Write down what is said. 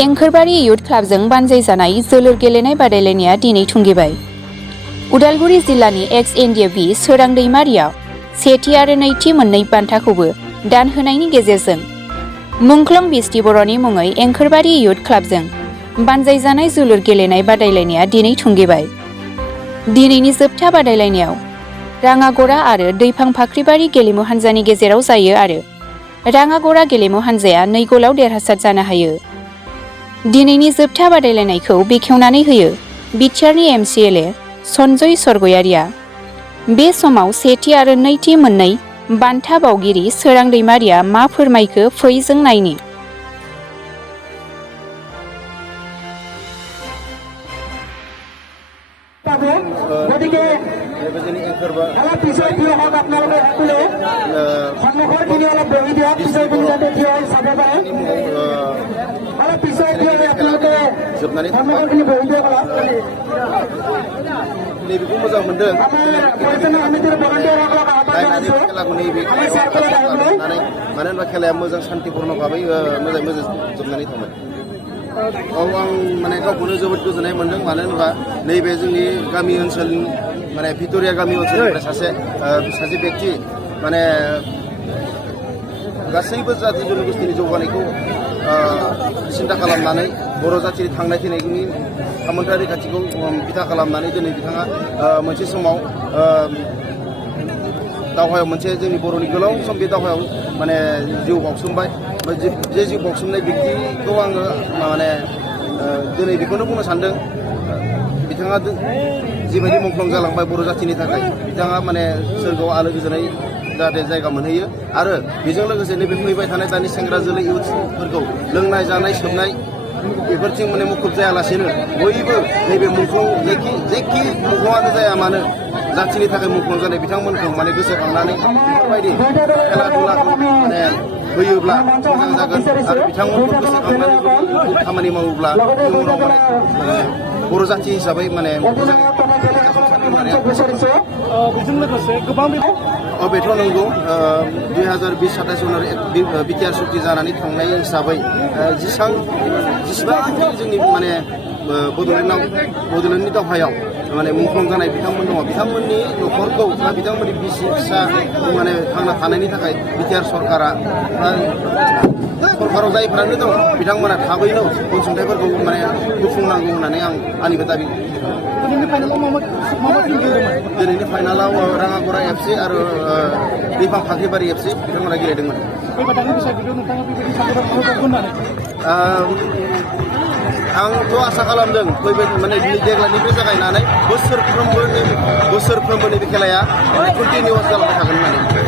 एंखोरबारि youth क्लाबजों बानजायजानाय जोलुर गेलेनाय बादायलायनाया दिनै थुंगेबाय। उदालगुरि जिल्लानि एक्स एनडिएफबि सोरां दैमारिया सेथि आरो नैथि मोननै बान्थाखौबो दान होनायनि गेजेरजों मुंख्लं बिस्ति बर'नि मुङै एंखोरबारि युथ क्लाबजों बानजायजानाय जोलुर गेलेनाय बादायलायनाया दिनै थुंगेबाय। दिनैनि जोबथा बादायलायनायाव राङागरा आरो दैफां फाख्रिबारि गेलेमु हान्जानि गेजेराव जायो आरो राङागरा गेलेमु हान्जाया 2 गलाव देरहासार जानो हायो। दिनैनि जोबथा बादायलायनायखौ बेखेवनानै होयो बिटिआरनि एमसिएलए सन्जय सरगयारिया। बे समाव सेथि आरो नैथि मोननै बान्था बावगिरि सोरां दैमारिया मा फोरमायखो फै जों नायनि। नैबेखौ मोजां मोनदों मानो होनबा खेलाया मोजां सान्थिपूर्ण भाबै मोजां जोबनानै थांबाय। आं माने गावखौनो जोबोद गोजोननाय मोनदों मानो होनबा नैबे जोंनि गामि ओनसोलनि माने भिक्ट'रिया गामि ओनसोलनिफ्राय सासे बेक्ति माने गासैबो जाति जनगोष्ठीनि जौगानायखौ सिन्था खालामनानै बर' जाथिनि थांनाय थैनायनि सामन्थारि रैखाथिखौ बिथा खालामनानै दिनै बिथाङा मोनसे समाव दावहायाव मोनसे जोंनि बर'नि गोलाव सम बे दावहायाव माने जिउ बाउसोमबाय। जे जिउ बाउसोमनाय बेक्तिखौ आङो माने दिनै बेखौनो बुंनो सानदों बिथाङा जिबायदि मुंख्लं जालांबाय बर' जाथिनि थाखाय बिथाङा माने सोरगोआव आलो गोजोनै जाहाथे जायगा मोनहैयो आरो बेजों लोगोसे नैबे फैबाय थानाय दानि सेंग्रा जोलै इयुथफोरखौ लोंनाय जानाय सोबनाय बेफोरथिं माने मुखुब जायालासेनो बयबो नैबे मुंख्लं जेखि मुंख्लङानो जाया मानो जाथिनि थाखाय मुंख्लं जानाय बिथांमोनखौ माने गोसोखांनानै बेफोरबायदि खेला दुलाखौ माने होयोब्ला मोजां जागोन आरो बिथांमोनखौ गोसोखांनानै खामानि मावोब्ला इयुनाव माने बर' जाथि हिसाबै माने बेजों लोगोसे गोबां बेथ' नंगौ 2020-27 सनाव बिटिआर सुक्ति जानानै थांनाय हिसाबै जेसेबां जोंनि माने बड'लेण्डनि दावहायाव माने मुंख्लं जानाय बिथांमोन दङ बिथांमोननि न'खरखौ बा बिथांमोननि बिसि फिसा माने थांना थानायनि थाखाय बिटिआर सरकाराव जायफ्रानो दं बिथांमोना थाबैनो अनसुंथाइफोरखौ माने होफुंनांगौ होननानै आंनिबो दाबि। दिनैनि फाइनालाव राङागरा एफसि आरो दैफां फाख्रिबारि एफसि बिथांमोना गेलेदोंमोन। आंथ' आसा खालामदों फैबाय माने देग्लायनिफ्राय जागायनानै बोसोरफ्रोमबो नैबे खेलाया कन्टिनिउवास जालांबाय थागोन होननानै।